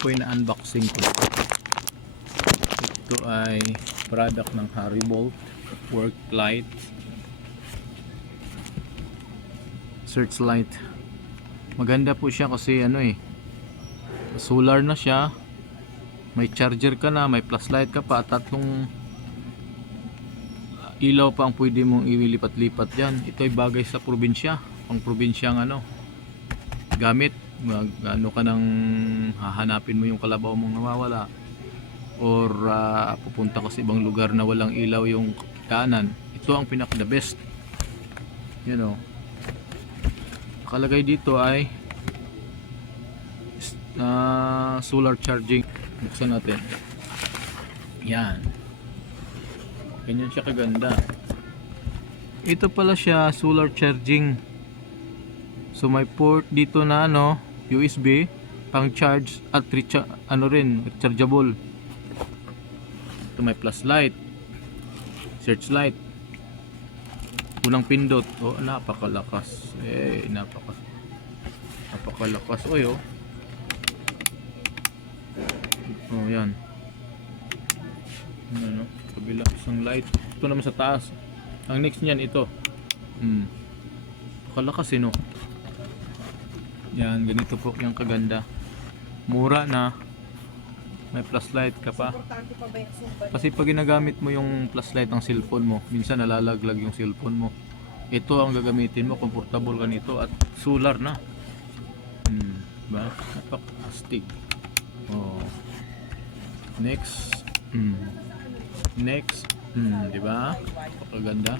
po yung unboxing ko. Ito ay product ng Haribolt work light searchlight. Maganda po siya kasi solar na siya, may charger ka na, may flashlight ka pa, at tatlong ilaw pa ang pwede mong ilipat-lipat dyan. Ito ay bagay sa probinsya, pang probinsyang gamit. Ano ka nang hahanapin mo yung kalabaw mong nawawala, or pupunta ka sa ibang lugar na walang ilaw yung daanan. Ito ang pinaka the best. Nakalagay dito ay solar charging. Buksan natin. Yan, ganyan siya kaganda. Ito pala siya, solar charging. So may port dito na USB pang charge at rechargeable. Ito may flashlight, searchlight, unang pindot. Napakalakas. Napakalakas. Yan. Kabila isang light. Ito naman sa taas. Ang next niyan ito. Napakalakas Yan, ganito po yung kaganda. Mura na. May flashlight ka pa. Kasi pag ginagamit mo yung flashlight ng cellphone mo, minsan nalalaglag yung cellphone mo. Ito ang gagamitin mo, comfortable ka nito, at solar na. Diba? Napaka-astig. Next. Next. Diba? Napakaganda.